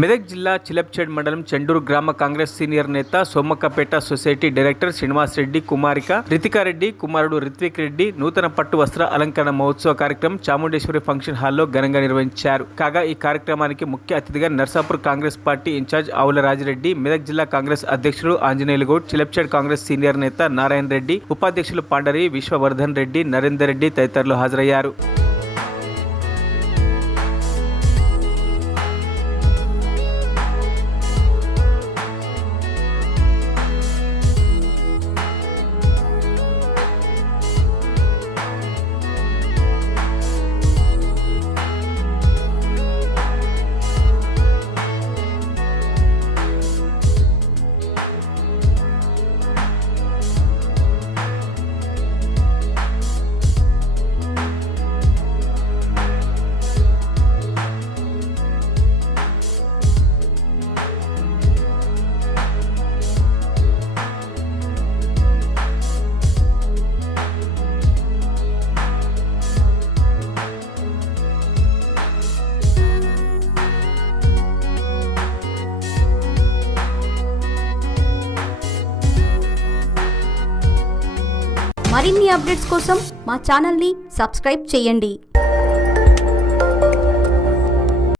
మెదక్ జిల్లా చిలప్చేడ్ మండలం చెండూరు గ్రామ కాంగ్రెస్ సీనియర్ నేత సోమక్కపేట సొసైటీ డైరెక్టర్ శ్రీనివాస్ రెడ్డి కుమారిక రితికారెడ్డి కుమారుడు రిత్విక్ రెడ్డి నూతన పట్టు వస్త్ర అలంకరణ మహోత్సవ కార్యక్రమం చాముండేశ్వరి ఫంక్షన్ హాల్లో ఘనంగా నిర్వహించారు. కాగా ఈ కార్యక్రమానికి ముఖ్య అతిథిగా నర్సాపూర్ కాంగ్రెస్ పార్టీ ఇన్ఛార్జ్ ఆవుల రాజిరెడ్డి, మెదక్ జిల్లా కాంగ్రెస్ అధ్యక్షులు ఆంజనేయులు గౌడ్, చిలప్చేడ్ కాంగ్రెస్ సీనియర్ నేత నారాయణ రెడ్డి, ఉపాధ్యక్షులు పాండరి, విశ్వవర్ధన్ రెడ్డి, నరేందర్ రెడ్డి తదితరులు హాజరయ్యారు. మరిన్ని అప్డేట్స్ కోసం మా ఛానల్ని సబ్స్క్రైబ్ చేయండి.